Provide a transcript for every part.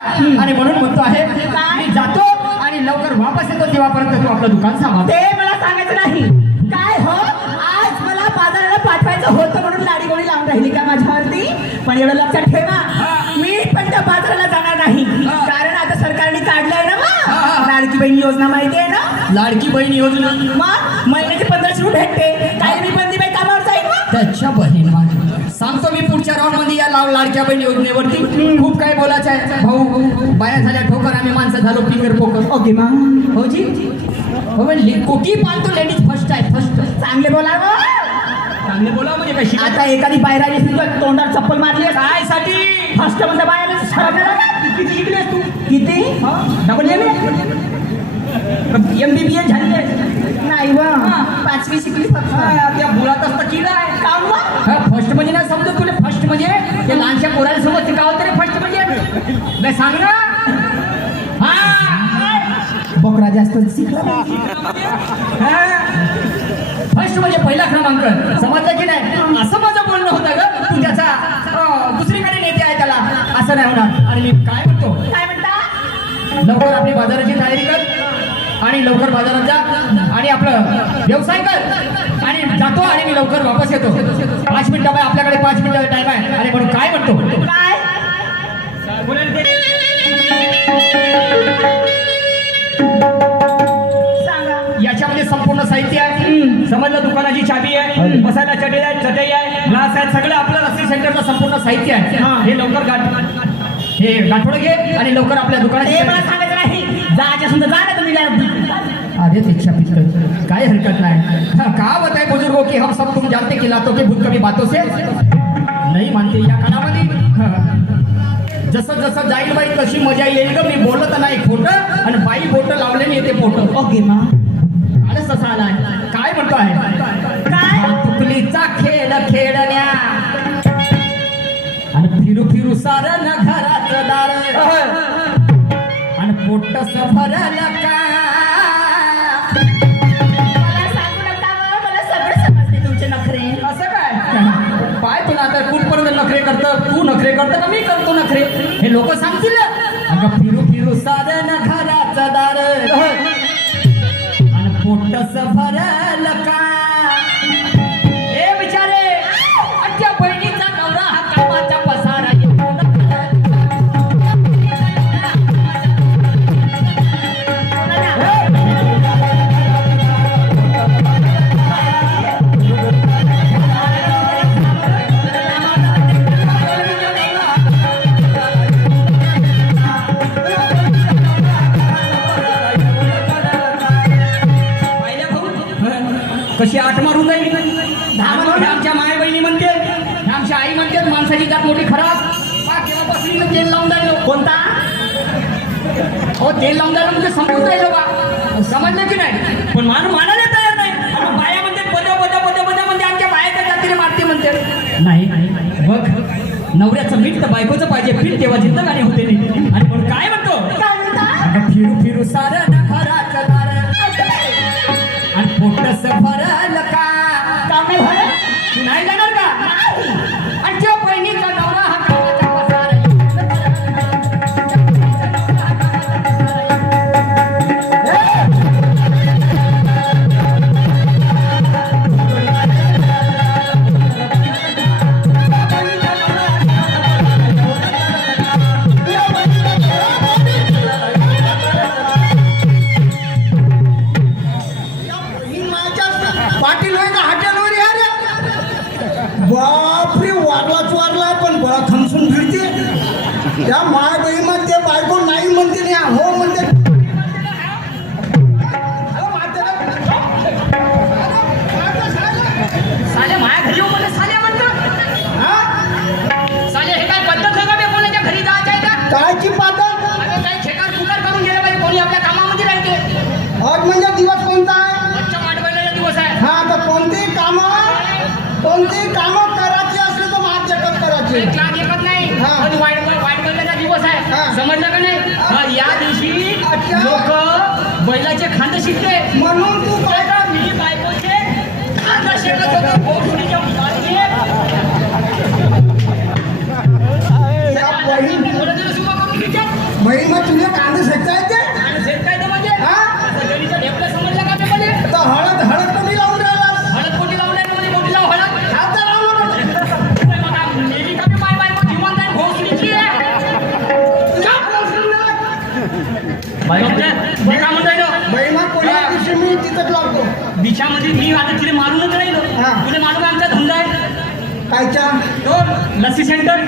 आणि म्हणून म्हणतो आहे मी जातो आणि लवकर वापस येतो तेव्हापर्यंत तू आपलं दुकान सांभाळ. ते मला सांगायचं नाही काय हो. आज मला बाजाराला पाठवायचं होतं म्हणून लाडी गोडी लावून राहिली का माझ्यावरती. पण एवढं लक्षात ठेवा मी पण त्या बाजाराला जाणार नाही. कारण आता सरकारने काढलंय ना मग लाडकी बहीण योजना माहिती आहे ना. लाडकी बहीण योजना मग महिन्याचे 1500 रुपये भेटते. काही मी बंदी बाई कामावर जाईल मग. त्याच्या बहीण सांगतो मी पुढच्या राऊंड मध्ये या लाडक्या बहीण योजनेवरती खूप काही बोलायचं आहे. भाऊ बाया झाल्या ठोकर आम्ही माणसं झालो फिंगर पोकर. ओके मग हो जी हो म्हणली कोटी पालतो लेडीज फर्स्ट आहे फर्स्ट. चांगले बोला हो. चांगले बोला म्हणजे कशी आता एखादी बाहेर आली असती तर तोंडात चप्पल मारली असती. काय साठी फर्स्ट म्हणजे बाहेर किती शिकलेस तू किती डबल MBBS झाली नाही व 5वी शिकली फक्त. त्या बुलात असतं की नाही काम मग फर्स्ट म्हणजे ना समजा तुला फर्स्ट म्हणजे ते लहानशा पोराला सोबत शिकावं तरी फर्स्ट म्हणजे नाही सांग ना. बोकरा जास्त शिकला. फर्स्ट म्हणजे पहिला क्रमांक समजलं की नाही. असं माझं बोलणं होतं ग. तू त्याचा दुसरीकडे नेते आहे त्याला असं नाही होणार. आणि मी काय म्हणतो काय म्हणता लवकर आपली बाजाराची तयारी कर आणि लवकर बाजारात जा आणि आपलं व्यवसाय कर आणि जातो आणि मी लवकर वापस येतो. 5 मिनिटं आहे आपल्याकडे 5 मिनिटाचा टाइम आहे. आणि म्हणून काय म्हणतो काय सांगा. याच्यामध्ये संपूर्ण साहित्य आहे. समजलं दुकानाची चाबी आहे बसायला चटई आहे चटई आहे ग्लास आहे सगळं आपलं रस्सी सेंटरचं संपूर्ण साहित्य आहे. हे लवकर हे गाठोडं घे आणि लवकर आपल्या दुकानाची हे मला सांगायचं नाही. जायच्या सुद्धा जा ना तुम्ही. अरे इच्छा पित काय हरकत नाही. कहा बताए बुजुर्गों की हम सब तुम जानते कि लातों के भूत कभी बातों से नाही मानते. या काळामध्ये जसं जसं जाईल बाई तशी मजा येईल ग. मी बोलत नाही खोटं आणि बाई बोट लावले येते पोट. ओके मग आलंच तसा आलाय. काय म्हणतो आहे काय तुकलीचा खेळ खेळण्या आणि फिरू फिरू सारं न घराचं दार आणि पोटस भरलं का. मला सांगू नका व, मला सगळं समजते तुमचे नखरे. असं काय पाय तुला आता कुठपर्यंत नखरे करतं. तू नखरे करतं का मी करतो नखरे हे लोक सांगतील. अगं फिरू फिरू सारं न घराचं दार आणि पोटस भरलं का. ए बिचारे त्या बहिणीचा नवरा हा कामाचा पसारा कशी आठ मारून जाईल. आमच्या माय बहिणी म्हणते आमच्या आई म्हणते माणसाची जात मोठी खराब. केव्हापासून तेल लावून जायलो. कोणता हो तेल लावून जायला म्हणजे समजून जायलो बा. समजलं की नाही. पण मानायला तयार नाही. बाया म्हणते बदा म्हणते आमच्या बायाच्या जातीने मारते म्हणते. नाही बघ नवऱ्याचं मीठ तर बायकोचं पाहिजे पीठ तेव्हा जिंदगानी होते नाही. आणि पण काय म्हणतो फिरू फिरू सारं न घराचं दार आणि पोटस भरलं का. काम नाही भरलं. तू नाही जाणार का. आणि त्या बहिणीचा नवरा हा कामाचा पसारा. पाटील होय का हॉटेलवर या रे. बापरे वारला पण बरा खमसून फिरते. त्या माय बहीण म्हणते बायको नाही म्हणते नाही हो म्हणते. साले माया घरी येऊ म्हणलं साले म्हणतं. साले हे काय पद्धत आहे का बे कोणाच्या घरी जायचं आहे का. कायची पातळ अरे काही ठेकार फुकार करून गेलं पाहिजे कोणी आपल्या कामामध्ये राहते. आज म्हणजे दिवस कोणता आहे. आजच्या मांडवायला दिवस आहे. हा तर कोणतेही कामं करायची असली तर माझ जगत करायची. क्लास एकच नाही हा. पण वाईट बोलण्याचा दिवस आहे. हा. समजलं का नाही. या दिवशी लोक बैलाचे खांद शिकते. म्हणून तू काय का मी बायकोचे खांद शिकत होतो. पोटफुटीच्या मागे. या बहीण बोलत सुरू करून बहीण मग तुला कांदे शेकता येते आणि शेत काय ते म्हणजे हा? असं गणीच्या ढेपल्या समजलं का ते म्हणजे तर हळद कोणी लावून राहिला हळद कोटी लावून आहे म्हणजे मोठी लाव हळद हात तर लावलं नव्हतं. बघा, नेली का मी बाय जीवन जाईल भोसडीची आहे. बाई म्हणते, मी काय म्हणतोय ना? बहीण मग कोणत्या दिवशी मी तिथंच लावतो बिछामध्ये मी आता तिला मारूनच राहिलो हा. तुला मारून आमचा धंदा आहे कायच्या तो लस्सी सेंटर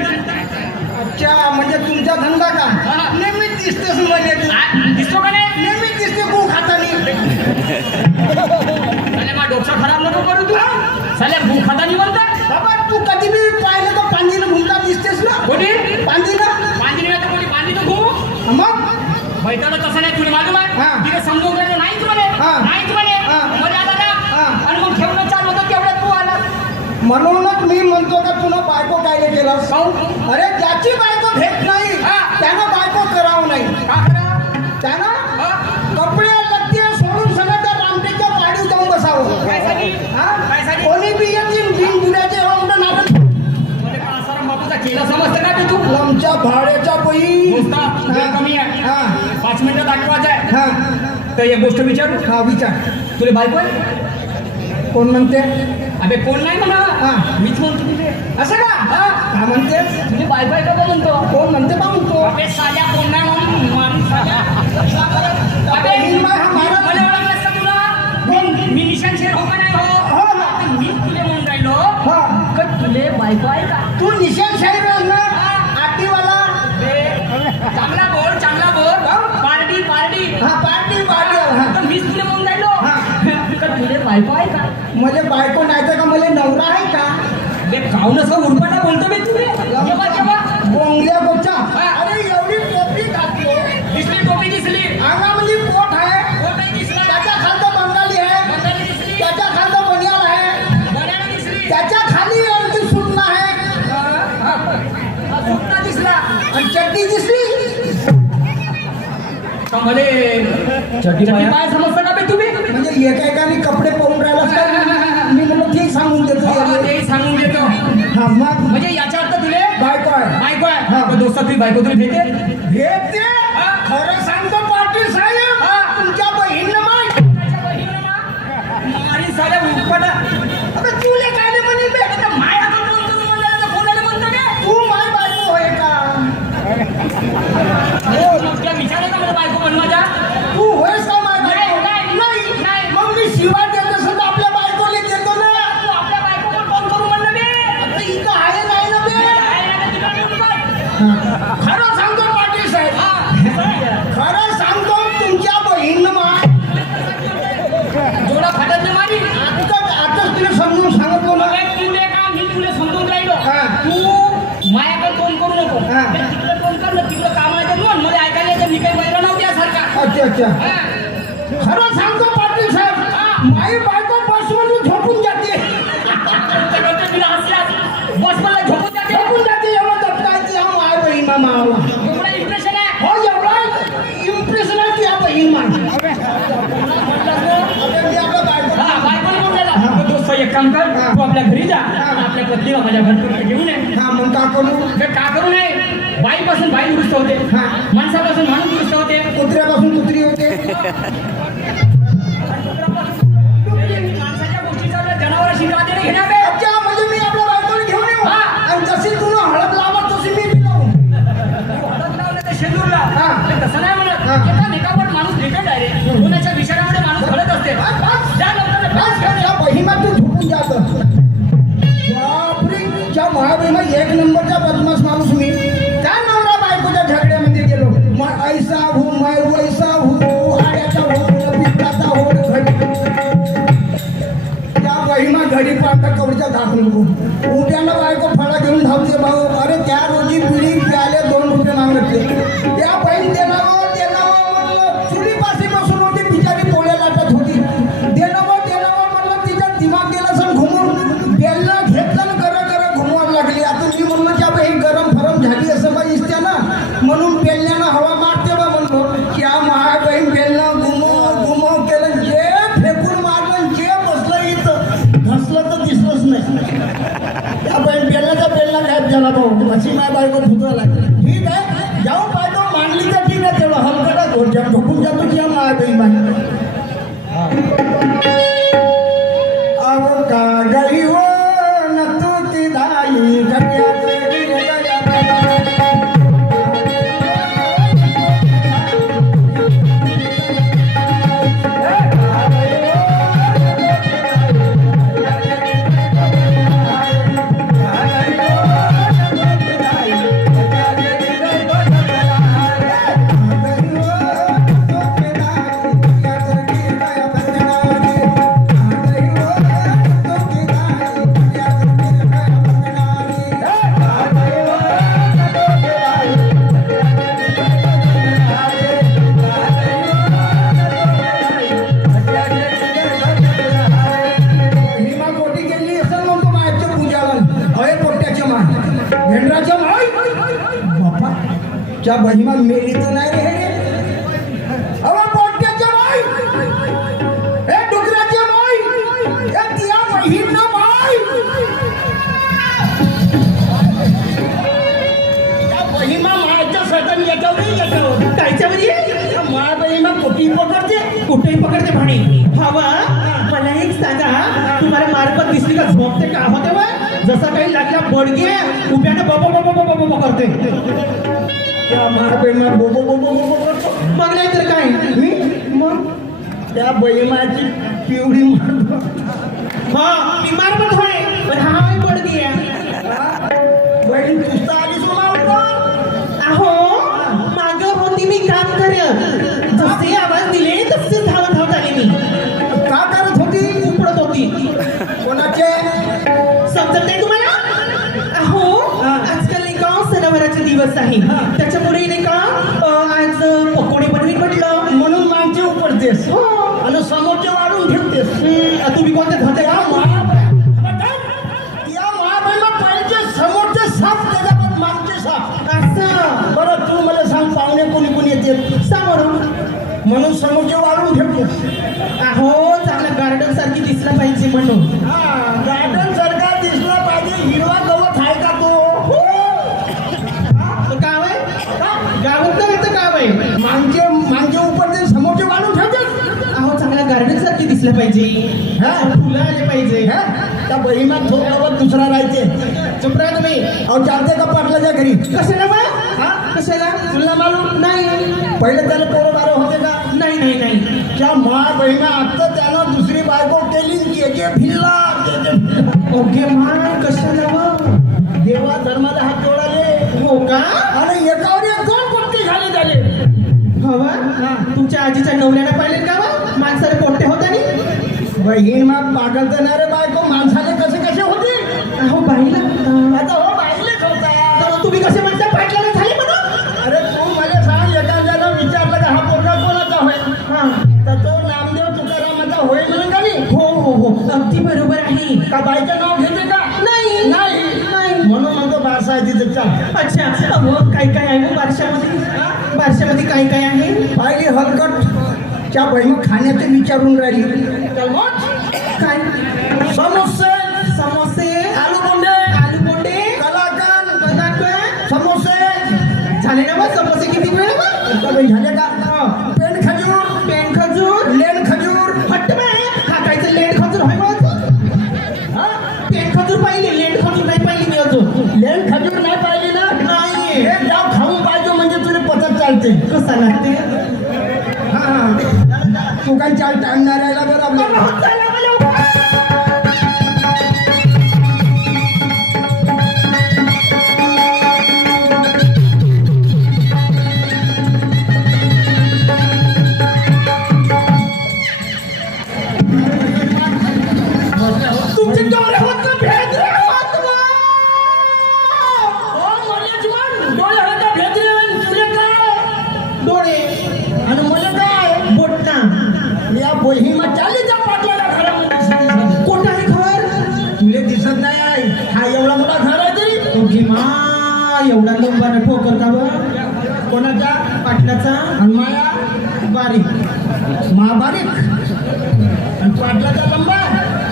अच्छा म्हणजे तुमचा धंदा का हा. नेहमी दिसतेस म्हणजे तू. दिसतो का नाही नेहमी दिसते गु खातानी साले मा डोकं खराब नको करू तू साले भूक खाता नाही म्हणता बाबा तू कधी बी पाहिलं तर पांजीनं घुमता दिसतेस ना कोणी पांजीनं पाणी नाही कोणी पाणी तर घुमू मग बैठाला तसं नाही तुला मालूम हा. आहे तिने समजून गेलं नाहीच म्हणे हा. नाहीच म्हणे हा. मध्ये आला ना हा. आणि मग ठेवणं चालू होतं तेवढ्यात तू आला म्हणूनच मी म्हणतो का तुला बायको कायले केलं काहून? अरे ज्याची बायको भेट नाही हा. त्यानं बायको करावं नाही का करा त्यानं हा? कपडे लत्ते सोडून सगळं त्या रामटेकच्या पाडीव जाऊन बसावं काय साठी हा? काय साठी? कोणी बी येतील बिनबुड्याचे एवढं नाटक म्हणजे का असा बापूचा केला समजतं का ते तू आमच्या भाड्याच्या बाई मोजता वेळ कमी आहे हा 5 मिनिटं दाखवायचं आहे हा तर एक गोष्ट विचारू हा विचार तुला बायको आहे कोण म्हणते अबे कोण नाही म्हणा हा. मीच म्हणतो तुझे असं का हा का म्हणते तुझी बायको आहे का बा म्हणतो कोण म्हणते बा म्हणतो अबे साल्या कोण नाही म्हणून मारून साल्या अबे ही मा- हा मारा. मला ओळखलंस का तुला मी निशांत शेर हो का नाही हो हो, हो. मी तुले म्हणून राहिलो हा का तुले बायको आहे का तू निशान शाहीर आहेस ना आटीवाला चांगला बोल पार्टी हा पार्टी हा तर मीच तुले म्हणून राहिलो हा. का तुले बायको आहे का म्हणजे बायको नाही तर का मला नवरा आहे का बे काऊन असं उरपाटा बोलतो बे तुले जेव्हा बोंगल्या गोचा हा. अरे एवढी टोपी घातली दिसली टोपी दिसली अंगामध्ये पोट आहे कोण नाही दिसला त्याच्या खालचं बंगाली आहे बंगाली दिसली त्याच्या खालचं बनियाल आहे बन्याला दिसली त्याच्या खाली आणखी सुटणं आहे सुटणा दिसला आणि चड्डी दिसली कमले चटी पाय समजतं का बे तुम्ही म्हणजे एकेकाने कपडे पाहून राहिला असता मी म्हणलं ठीक सांगून देतो याला. ते सांगून देतो हा मग म्हणजे याच्या अर्थ तुले बायको आहे बायको आहे हा. पण दोस्ता तुझी बायको तुला भेटे भेटते खरं सांगतो पाटील साहेब तुमच्या बहीण माय आणि साऱ्या उरपाटा अबे तुले काय नाही म्हणे बे आता माया का बोलतो तू म्हणलं तर कोणाला म्हणतो बे तू माय बायको होय का तुला विचारायचं मला बायको बनवायचा तू होयस का माय बायको नाही, नाही, नाही. मग मी शिवाय देत असेल तर आपल्या बायकोले देतो ना तू आपल्या बायकोवर फोन करू म्हणलं बे आता इथं आहे नाही ना बे काय नाही तर तुला देऊन बघ. खरं सांगतो पाटील साहेब हा. खरं सांगतो तुमच्या बहीण माय जोडा फाटत नाही मारी आताच तुला समजून सांगतो ना अबे तुले का मी तुला समजून राहिलो हा. तू मायाकडे फोन करू नको हा. बे, तिकडे फोन कर ना तिकडे काम आहे तर मला ऐकायला येतं मी काही बैरा नव्हती यासारखा अच्छा अच्छा हा. खरं सांगतो पाटील साहेब माई बायको बसमधून झोपून जाते तुला हसल्यास बस मला झोपून जाते झोपून जाते एवढं दत्तायची हा माय बहीण मावा एवढं इम्प्रेशन आहे हो एवढा इम्प्रेशन आहे की हा बहीण माय मी आपलं बायको हा, बायकोने म्हटलेलं, तो दोस्त एक काम कर हा. तू आपल्या घरी जा आपल्या पत्नीला माझ्या घरपर्यंत घेऊन ये हा मग का करू बे, का करू नये बाईपासून बाई दुरुस्त होते हा. माणसापासून माणूस दुरुस्त होते कुत्र्यापासून कुत्री होते माणसाच्या गोष्टीचा आपल्या जनावराशी नाते नाही घेणार बे. अच्छा म्हणजे मी आपल्या बायकोला घेऊन येऊ हा. आणि जशी तुला हळद लावा तशी मी बी लावू हळद लावलं ते शेंदूरला. हा. ते तसं नाही म्हणत हा. एकामेकावर माणूस डिपेंड आहे रे. कोणाच्या विचारामध्ये माणूस घडत असते जा लवकर, बस. त्या बहिणा तू झोपून जात बापरे त्या महाबहिणा एक नंबरचा बदमाश माणूस मी त्या नवरा बायकोच्या झगड्यामध्ये गेलो मग ऐसा हो मैं वैसा हो आड्याचा हो पित्ताचा हो घडी त्या बहिणा घडी पाहता कवडीच्या धाकून उद्याला बायको फळा घेऊन धावते भाऊ अरे त्या रोजी पिढी प्याले 2 रुपये मागतले त्या बहीण देणावं म्हणलं चुलीपाशी बसून होती बिचारी पोळ्या लाटत होती देणावं म्हणलं तिच्या दिमाग गेला सण घुमून बेलला घेतलं ना गरम घुमवायला लागली आता मी म्हणलं की बाई गरम फरम झाली असं बाई इस्त्या ना म्हणून बेलण्यानं हवा मारते बा म्हणलो की हा महाय बहीण बेलनं घुमव केलं जे फेकून मारलं जे बसलं इथं घसलं तर दिसलंच नाही त्या बहीण बेलण्याचा बेलना गायब झाला भाऊ अशी माय तुझ्या झोपून जातो की माय बहीण अव का गई हो न तू ती दाई घट्यात गिरगया त्या बहिमा मेली तर नाही रे अव पोट्याच्या माई हे डुकराच्या माई हे त्या बहिणा माई त्या बहिमा मायच्या सटन येतो रे येतो कायच्या म्हणजे माय बहिमा कुठेही पकडते कुठेही पकडते म्हणे हवा मला एक सांगा तुम्हाला मार्फत दिसली का झोपते का होते वा जसा काही लागला बडगे उभ्यानं बब करते त्या माय बहिमा बोबो बोबो बोबो करतो मग नाही तर काय मी मग त्या बहिमाची पिवळी मारतो हा मी मारपत होय पण हा बडगे बहीण तुझता आलीस मारतो अहो माग होती मी काम करत जसे आवाज दिले तसे धावत आले मी का करत होती उपडत होती कोणाचे समजत नाही तुम्हाला अहो आजकाल नाही का सणावाराचे दिवस आहे त्याच्यामुळे नाही का आज पकोडे बनवीन म्हटलं म्हणून मागचे उपडतेस हो आणि समोरचे वाढून ठेवतेस तुम्ही कोणत्या धोते त्या महाबाईला पाहिजे समोरचे साफ त्याच्यावर मागचे साफ असं बरं तू मला सांग पाहुणे कोणी कोणी येते समोर म्हणून समोरचे वाढून ठेवतेस अहो चांगला गार्डन सारखी दिसला पाहिजे म्हणून गार्डन सारखा दिसला पाहिजे हिरवा गवत आहे का तो गाव आहे गावात तर गाव आहे मागचे उपडते समोरचे वाढून ठेवतेस अहो चांगला गार्डन सारखी दिसलं पाहिजे फुलं आले पाहिजे त्या बहिमा थोड गवत दुसरा राहायचे चुप राहा तुम्ही अहो चालते का पाटलाच्या घरी कशाला मग कशाला तुला मालूम नाही पहिले त्याला पोरं बारं होते का नाही नाही नाही त्या मा बहिणा आता त्यानं दुसरी बायको केली के भिल्ला ओके मा कशाला मग देवा धर्माला हात जोडाले हो का आणि एकावर एक दोन पोट्टे झाले झाले हवा तुमच्या आजीच्या नवऱ्याला पाहिले का वा माणसाला पोट्टे होता नाही बहीण मग पागल देणारे बायको माणसाले कसे कसे होते अहो बाईला आता हो बाईलेच होता तर तुम्ही कसे म्हणता पाटलाला झाले म्हणून अरे तू मला सांग एखाद्याला विचारलं का हा पोरगा कोणाचा होय हा तर तो नामदेव तुकारामाचा होय म्हणून का नाही हो हो हो अगदी बरोबर आहे का बाईचं नाव घेते का नाही नाही नाही म्हणून म्हणतो बारसा आहे तिथे चाल अच्छा अहो काय काय आहे हो बारशामध्ये काय काय आहे पाहिली हलकट त्या बहिणी खाण्याचे विचारून राहिली चल मग काय समोसे समोसे आलू बोंडे कलाकंद समोसे झाले ना मग समोसे किती वेळ मग झाले का पेन खजूर लेन खजूर हट्ट बाय हा कायचं लेंड खजूर होय मग पेन खजूर पाहिली लेंड खजूर नाही पाहिली मी अजून लेन खजूर नाही पाहिली ना नाही एक डाव खाऊन पाहिजे म्हणजे तुला पतच चालते कसा लागते तू काय चाल टाइम नाही राहिला बरोबर तुमचे डोळे होत का भेद रे होत ना डोळे होता भेटले तुला काय डोळे आणि मला काय बोटना या बहिमा चाली जा पाटलाला घरामध्ये कोणतं आहे घर तुले दिसत नाही हा एवढा मोठा घर आहे तरी ओके मा एवढा लंबाना ठोकर का बरं कोणाचा पाटलाचा आणि माया बारीक महाबारीक आणि पाटलाचा लंबा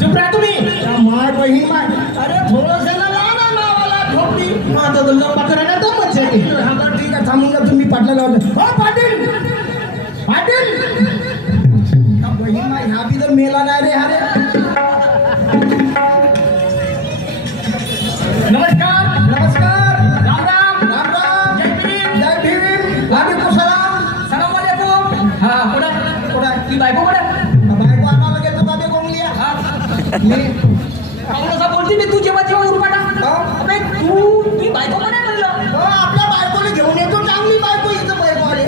चुप राहा तुम्ही त्या माय बहीण माय अरे थोडंसं ना लहान नावाला ठोकली माझा तो लंबा करा ना तर मजा येते हा बरं ठीक आहे थांबून जा तुम्ही पाटलाला हो पाटील पाटील का बहीण मा ह्या बी तर मेला नाही रे अरे नमस्कार नमस्कार राम राम राम राम जय भीम जय भीम वालेकुम सलाम सलाम वालेकुम हा कोण कोणा ती बायको कोण बायको आणायला गेलो बाबे कोंगलिया हा मी कसा बोलती मी तू जेव्हा जेव्हा उरपाटा हा? अबे तू ती बायको कोण आहे म्हणलं आपल्या बायकोला घेऊन येतो चांगली बायको इथं बायको आले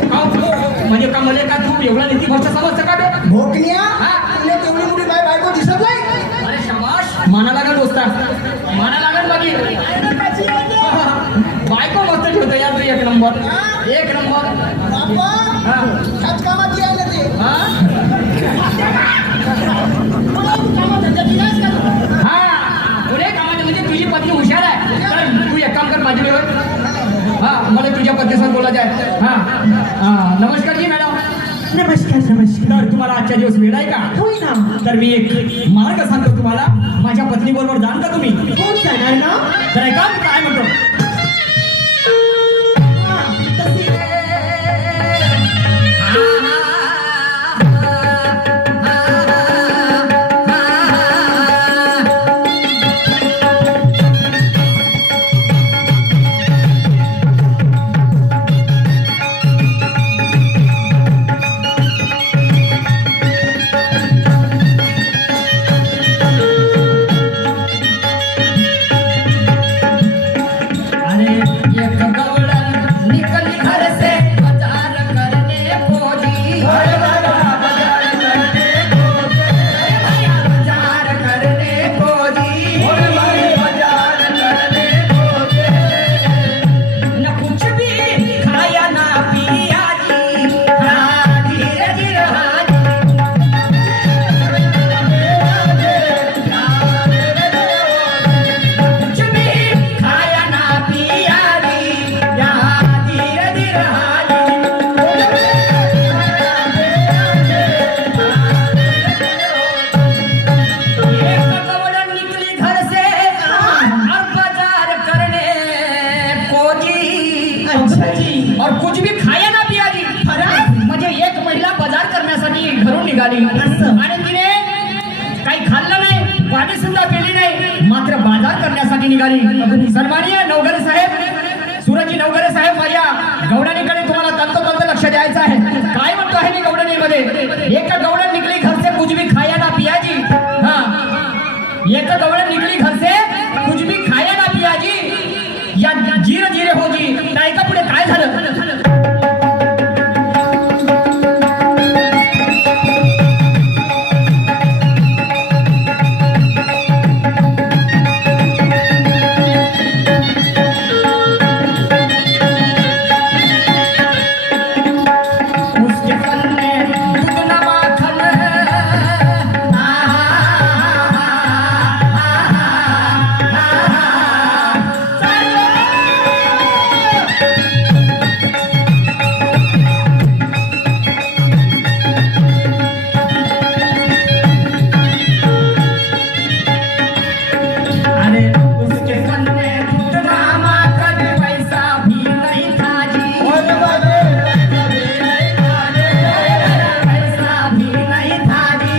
म्हणजे का मला का तू एवढा नीती भाषा समजतं का बे भोकनिया हा? तुला तेवढी मोठी बायको दिसत नाही अरे शबाश माना लागल दोस्ता माना लागल बाकी बायको मस्त ठेवतो यार तू एक नंबर एक नंबर बाप्पा हा ह्याच कामात यायला ते हा हा पुढे कामाचे म्हणजे तुझी पत्नी हुशार आहे तर तू एक काम कर माझी वेळ हा मला तुझ्या पत्नीसोबत बोलायचं आहे हा हा नमस्कार जी मॅडम नमस्कार नमस्कार तर तुम्हाला आजच्या दिवस वेळ आहे का होय ना तर मी एक मार्ग सांगतो तुम्हाला माझ्या पत्नी बरोबर जाण का तुम्ही कोण जाणार ना तर ऐका मी काय म्हणतो तसे अरे एक गवळण निकली घर से बाजार करने पहुंची बाजार करने पहुंची न कुछ भी खाया ना पिया जी हाँ धीरे धीरे हाजी कुछ भी खाया ना पिया जी यहाँ धीरे धीरे हाजी एक कवड़न निकली घर से और बाजार करने को जी अच्छा जी और कुछ भी खाया ना पिया जी म्हणजे एक महिला बाजार करण्यासाठी घरून निघाली आणि तिने काही खाल्लं नाही पाणी सुद्धा पिली नाही मात्र बाजार करण्यासाठी निघाली सन्माननीय नवघरे साहेब सुरजी नवघरे साहेब माझ्या गवडणीकडे तुम्हाला तंतोतंत लक्ष द्यायचं आहे काय म्हणतो आहे मी गवडणीमध्ये एक गवडण निघली घर से कुछ भी खाया ना पिया जी हा एक गवडण निघली घर से कुछ भी खाया ना पिया जी या जीरे जीरे हो जी ऐका पुढे काय झालं उसके पन्ने दूध न माखन अरे उसके पन्ने दूध न माखन पैसा भी नहीं था जी पैसा भी नहीं था जी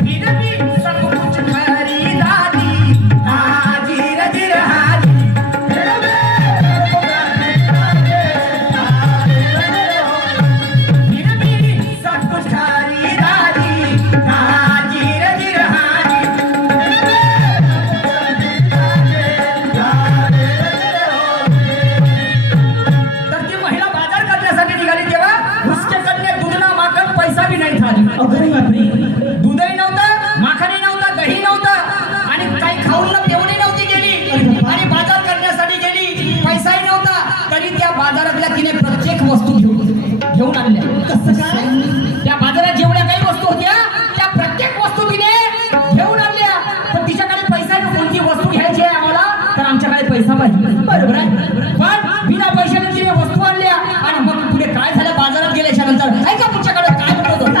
फिर भी सब कुछ खरीदा दी हाजी रजी हाजी फिर भी सब कुछ खरीदा दी हाजी रजी हाजी तर ती महिला बाजार करण्यासाठी निघाली तेव्हा उसच्याकडे दूधना माखन पैसा बी नाही था अगं बापरे दूधही नव्हतं माखनही नव्हतं दही नव्हतं आणि काही खाऊन न पिऊनही नव्हती गेली आणि बाजार करण्यासाठी गेली पैसाही नव्हता तरी त्या बाजारातल्या तिने प्रत्येक वस्तू घेऊन आणल्या कसं काय त्या बाजारात जेवढ्या काही वस्तू होत्या त्या प्रत्येक वस्तू तिने घेऊन आणल्या पण तिच्याकडे पैसा नाही कोणती वस्तू घ्यायची आहे आम्हाला तर आमच्याकडे पैसा पाहिजे बरोबर आहे पण बिना पैशाने तिने वस्तू आणल्या आणि मग पुढे काय झालं बाजारात गेल्याच्या नंतर ऐका तुमच्याकडे काय म्हणतो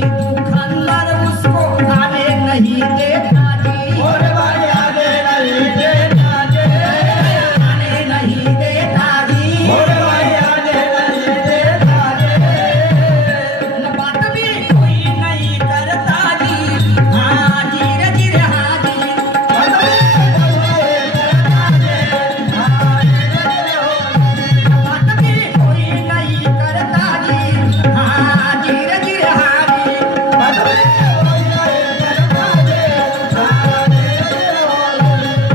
दुकानदार उसको आने नहीं देता जी अरे भाई आगे नहीं देता जे आने नहीं देता जी अरे भाई आगे नहीं देता जे बात भी कोई नहीं करता जी हाँ जी रे हाँ जी बात भी कोई नहीं करता जी हाँ जी रे हाँ जी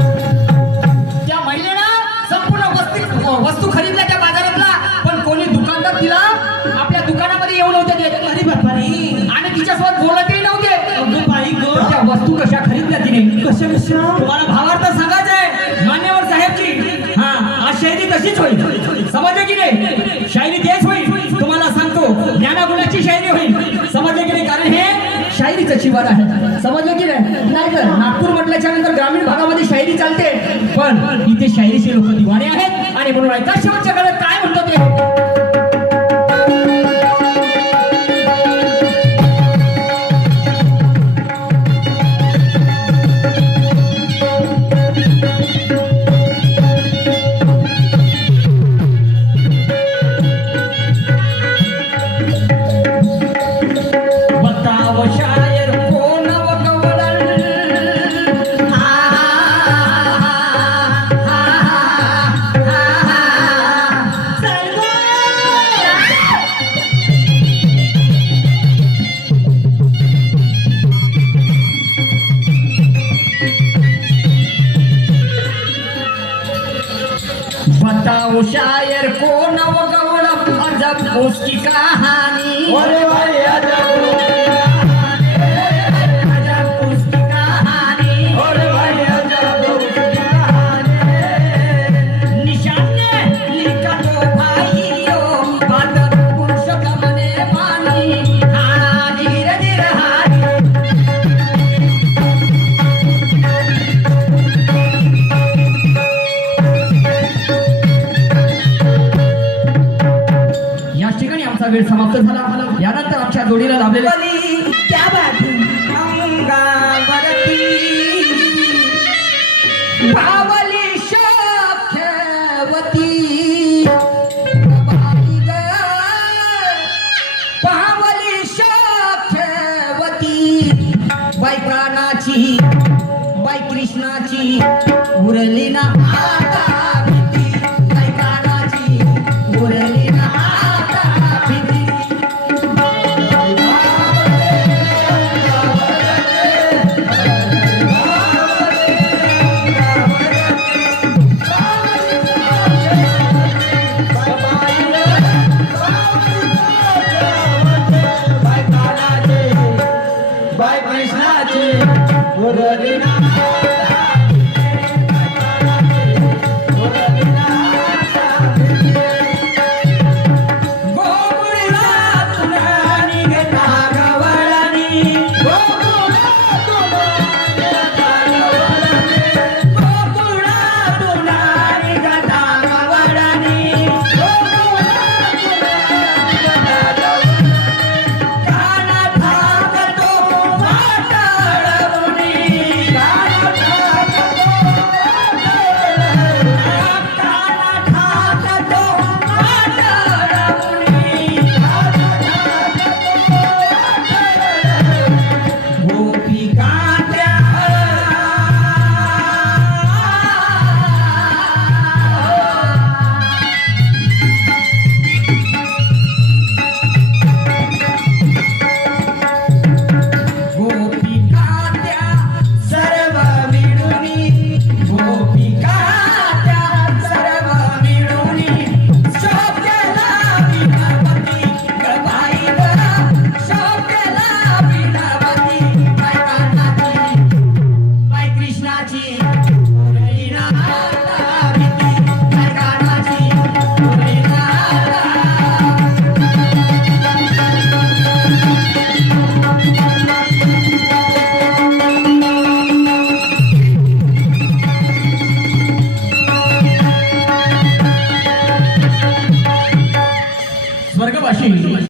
त्या महिलेनं संपूर्ण वस्तू खरीदल्या त्या बाजारातला पण कोणी दुकानदार तिला आपल्या दुकानामध्ये येऊ नव्हते देत. अरे बापा रे. आणि तिच्यासोबत बोलतही नव्हते त्या वस्तू कशा खरीदल्या तिने कशा तुम्हाला भावार्थ सांगायचं आहे मान्यवर साहेबची हा आज शायरी तशीच होईल समजले की नाही शायरी तेच होईल तुम्हाला सांगतो ज्ञानागुणाची शायरी होईल समजले की नाही कारण हे शायरीचं जीवन आहे समजलं की नाही तर नागपूर म्हटल्याच्या नंतर ग्रामीण भागामध्ये शायरी चालते पण इथे शायरीचे लोक दिवाणे आहेत आणि म्हणून ऐका शेवटच्या काळात काय म्हणतो ते बताव शायर कोण वगवळण बताओ शायर कौन वगवळ अजब उसकी कहानी अरे भाई अजब उसकी कहानी अरे भाई निशाने लिखा तो भाइयों बात पुरुषोत्तम ने मानी हाँ धीरे धीरे हारी याच ठिकाणी आमचा वेळ समाप्त झाला यानंतर आमच्या जोडीला लाभलेले त्या बात अंगावरती भावली शाख्यवती बाई ग भावली शाख्यवती बाई प्राणाची बाई कृष्णाची उरली ना आता भीती बाई प्राणाची उरली ना आता भीती बाय कृष्णाची